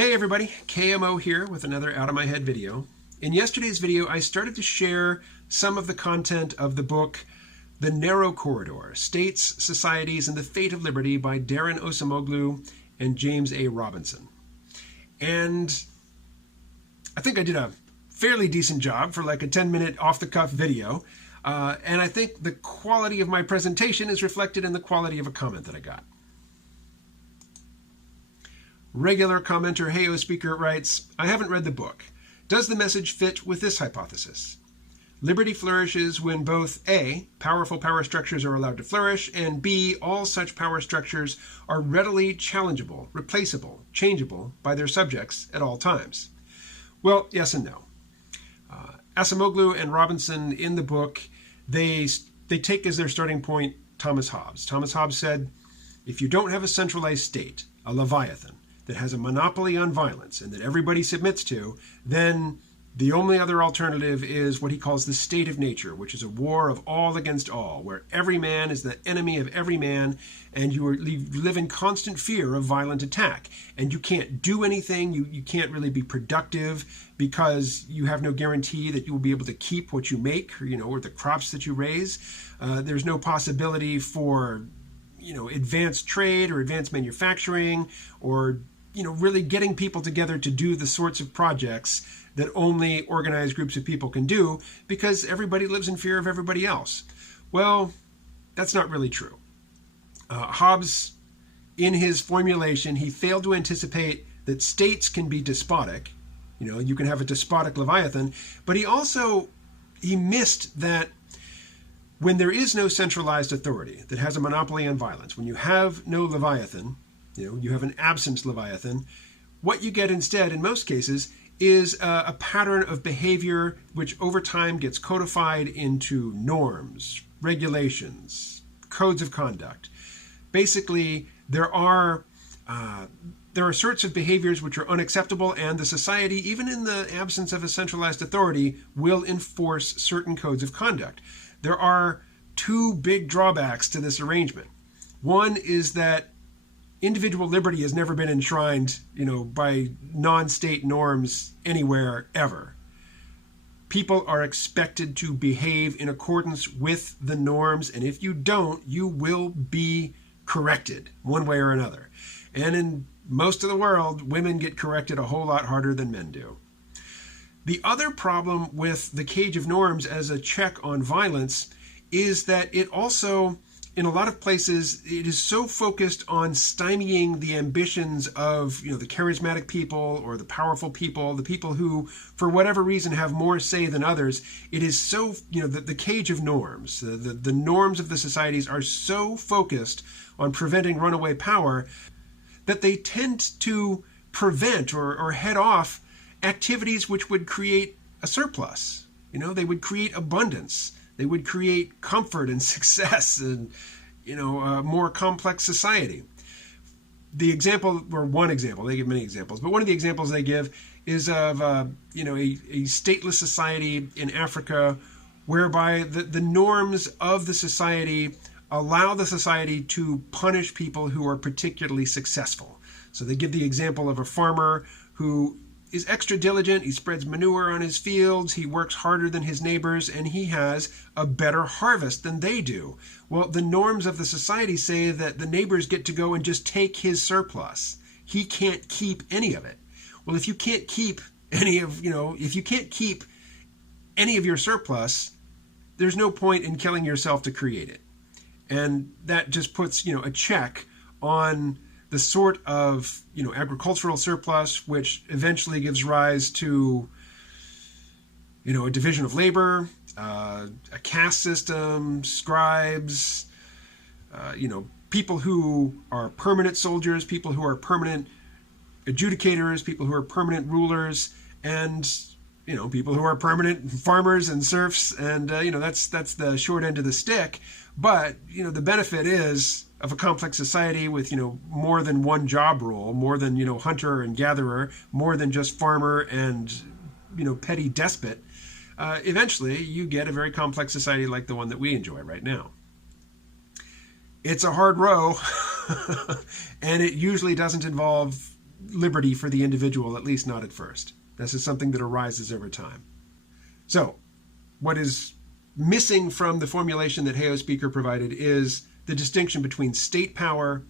Hey everybody, KMO here with another Out of My Head video. In yesterday's video, I started to share some of the content of the book, The Narrow Corridor, States, Societies, and the Fate of Liberty by Daron Acemoglu and James A. Robinson. And I think I did a fairly decent job for like a 10-minute off-the-cuff video. And I think the quality of my presentation is reflected in the quality of a comment that I got. Regular commenter Heyo Speaker writes, I haven't read the book. Does the message fit with this hypothesis? Liberty flourishes when both A, powerful power structures are allowed to flourish, and B, all such power structures are readily challengeable, replaceable, changeable by their subjects at all times. Well, yes and no. Acemoglu and Robinson in the book, they take as their starting point Thomas Hobbes. Thomas Hobbes said, if you don't have a centralized state, a Leviathan, that has a monopoly on violence and that everybody submits to, then the only other alternative is what he calls the state of nature, which is a war of all against all, where every man is the enemy of every man, and you live in constant fear of violent attack. And you can't do anything, you can't really be productive because you have no guarantee that you will be able to keep what you make, or the crops that you raise. There's no possibility for advanced trade or advanced manufacturing or really getting people together to do the sorts of projects that only organized groups of people can do because everybody lives in fear of everybody else. Well, that's not really true. Hobbes, in his formulation, he failed to anticipate that states can be despotic. You can have a despotic Leviathan, but he missed that when there is no centralized authority that has a monopoly on violence, when you have no Leviathan, you have an absent Leviathan, what you get instead, in most cases, is a pattern of behavior which over time gets codified into norms, regulations, codes of conduct. Basically, there are sorts of behaviors which are unacceptable, and the society, even in the absence of a centralized authority, will enforce certain codes of conduct. There are two big drawbacks to this arrangement. One is that individual liberty has never been enshrined, by non-state norms anywhere ever. People are expected to behave in accordance with the norms, and if you don't, you will be corrected one way or another. And in most of the world, women get corrected a whole lot harder than men do. The other problem with the cage of norms as a check on violence is that it also, in a lot of places, it is so focused on stymieing the ambitions of, the charismatic people or the powerful people, the people who, for whatever reason, have more say than others. It is so, the cage of norms, the norms of the societies are so focused on preventing runaway power that they tend to prevent or head off activities which would create a surplus. They would create abundance. They would create comfort and success and, a more complex society. The example, or one example, they give many examples, but one of the examples they give is of, a stateless society in Africa whereby the norms of the society allow the society to punish people who are particularly successful. So they give the example of a farmer who is extra diligent, he spreads manure on his fields, he works harder than his neighbors, and he has a better harvest than they do. Well, the norms of the society say that the neighbors get to go and just take his surplus. He can't keep any of it. Well, if you can't keep any of your surplus, there's no point in killing yourself to create it. And that just puts, a check on the sort of, agricultural surplus, which eventually gives rise to, a division of labor, a caste system, scribes, people who are permanent soldiers, people who are permanent adjudicators, people who are permanent rulers, and, people who are permanent farmers and serfs. And, that's the short end of the stick. But, the benefit is of a complex society with, more than one job role, more than, hunter and gatherer, more than just farmer and, petty despot. Eventually, you get a very complex society like the one that we enjoy right now. It's a hard row, and it usually doesn't involve liberty for the individual, at least not at first. This is something that arises over time. So, what is missing from the formulation that Heo's speaker provided is the distinction between state power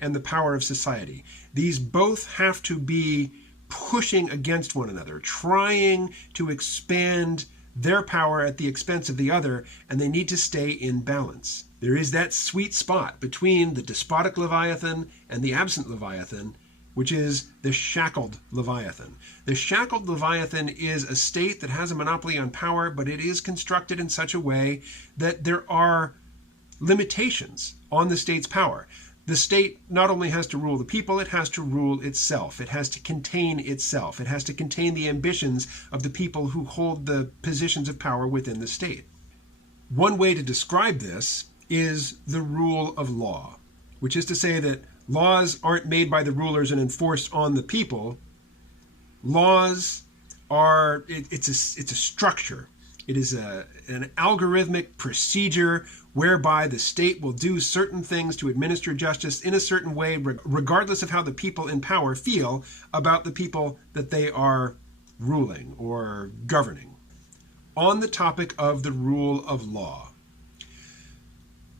and the power of society. These both have to be pushing against one another, trying to expand their power at the expense of the other, and they need to stay in balance. There is that sweet spot between the despotic Leviathan and the absent Leviathan, which is the shackled Leviathan. The shackled Leviathan is a state that has a monopoly on power, but it is constructed in such a way that there are limitations on the state's power. The state not only has to rule the people, it has to rule itself. It has to contain itself. It has to contain the ambitions of the people who hold the positions of power within the state. One way to describe this is the rule of law, which is to say that laws aren't made by the rulers and enforced on the people. Laws are, it's a structure. It is an algorithmic procedure whereby the state will do certain things to administer justice in a certain way, regardless of how the people in power feel about the people that they are ruling or governing. On the topic of the rule of law,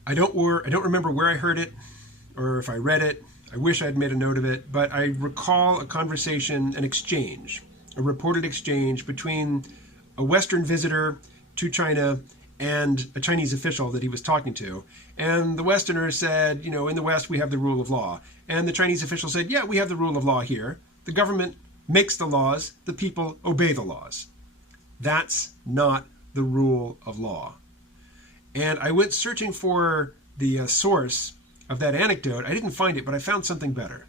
I don't remember where I heard it or if I read it. I wish I'd made a note of it, but I recall a conversation, an exchange, a reported exchange between a Western visitor to China and a Chinese official that he was talking to. And the Westerner said, in the West we have the rule of law. And the Chinese official said, yeah, we have the rule of law here. The government makes the laws, the people obey the laws. That's not the rule of law. And I went searching for the source of that anecdote. I didn't find it, but I found something better.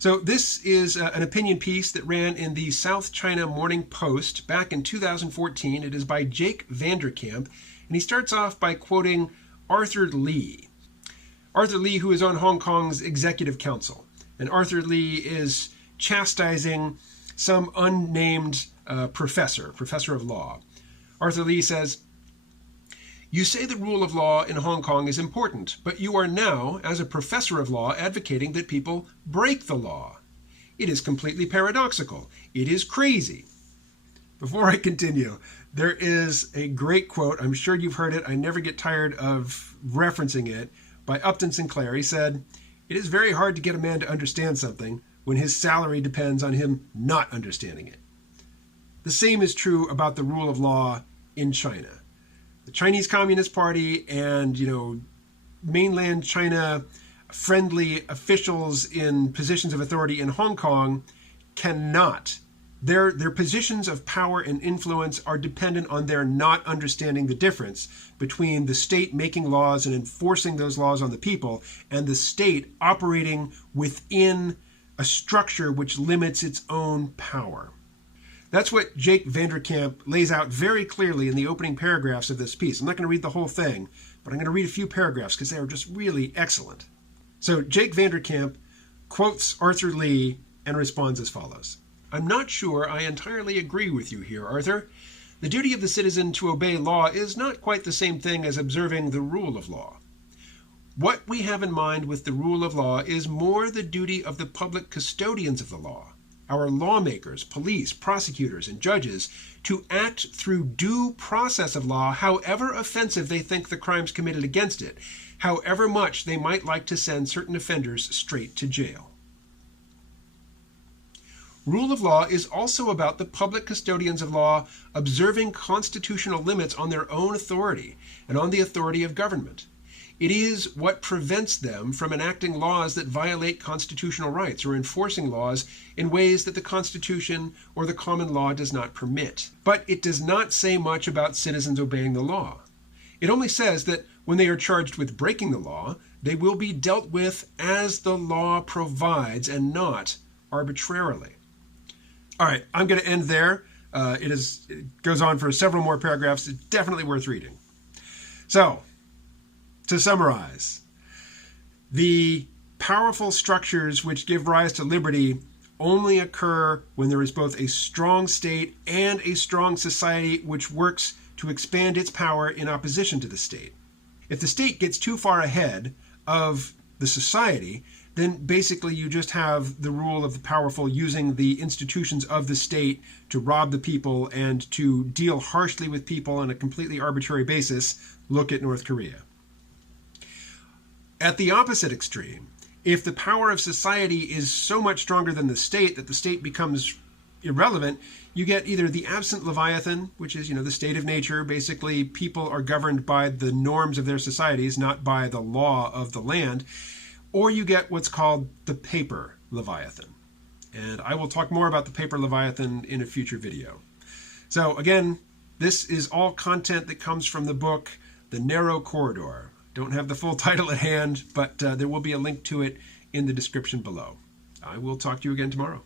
So this is an opinion piece that ran in the South China Morning Post back in 2014. It is by Jake Vanderkamp, and he starts off by quoting Arthur Lee. Arthur Lee, who is on Hong Kong's Executive Council. And Arthur Lee is chastising some unnamed professor of law. Arthur Lee says, "You say the rule of law in Hong Kong is important, but you are now, as a professor of law, advocating that people break the law. It is completely paradoxical. It is crazy." Before I continue, there is a great quote. I'm sure you've heard it. I never get tired of referencing it, by Upton Sinclair. He said, "It is very hard to get a man to understand something when his salary depends on him not understanding it." The same is true about the rule of law in China. The Chinese Communist Party and, mainland China friendly officials in positions of authority in Hong Kong cannot. Their positions of power and influence are dependent on their not understanding the difference between the state making laws and enforcing those laws on the people and the state operating within a structure which limits its own power. That's what Jake Vanderkamp lays out very clearly in the opening paragraphs of this piece. I'm not going to read the whole thing, but I'm going to read a few paragraphs because they are just really excellent. So Jake Vanderkamp quotes Arthur Lee and responds as follows. "I'm not sure I entirely agree with you here, Arthur. The duty of the citizen to obey law is not quite the same thing as observing the rule of law. What we have in mind with the rule of law is more the duty of the public custodians of the law, our lawmakers, police, prosecutors, and judges, to act through due process of law, however offensive they think the crimes committed against it, however much they might like to send certain offenders straight to jail. Rule of law is also about the public custodians of law observing constitutional limits on their own authority and on the authority of government. It is what prevents them from enacting laws that violate constitutional rights or enforcing laws in ways that the Constitution or the common law does not permit. But it does not say much about citizens obeying the law. It only says that when they are charged with breaking the law, they will be dealt with as the law provides and not arbitrarily." All right, I'm going to end there. It goes on for several more paragraphs. It's definitely worth reading. So, to summarize, the powerful structures which give rise to liberty only occur when there is both a strong state and a strong society which works to expand its power in opposition to the state. If the state gets too far ahead of the society, then basically you just have the rule of the powerful using the institutions of the state to rob the people and to deal harshly with people on a completely arbitrary basis. Look at North Korea. At the opposite extreme, if the power of society is so much stronger than the state that the state becomes irrelevant, you get either the absent Leviathan, which is, the state of nature. Basically, people are governed by the norms of their societies, not by the law of the land. Or you get what's called the paper Leviathan. And I will talk more about the paper Leviathan in a future video. So again, this is all content that comes from the book, The Narrow Corridor. Don't have the full title at hand, but there will be a link to it in the description below. I will talk to you again tomorrow.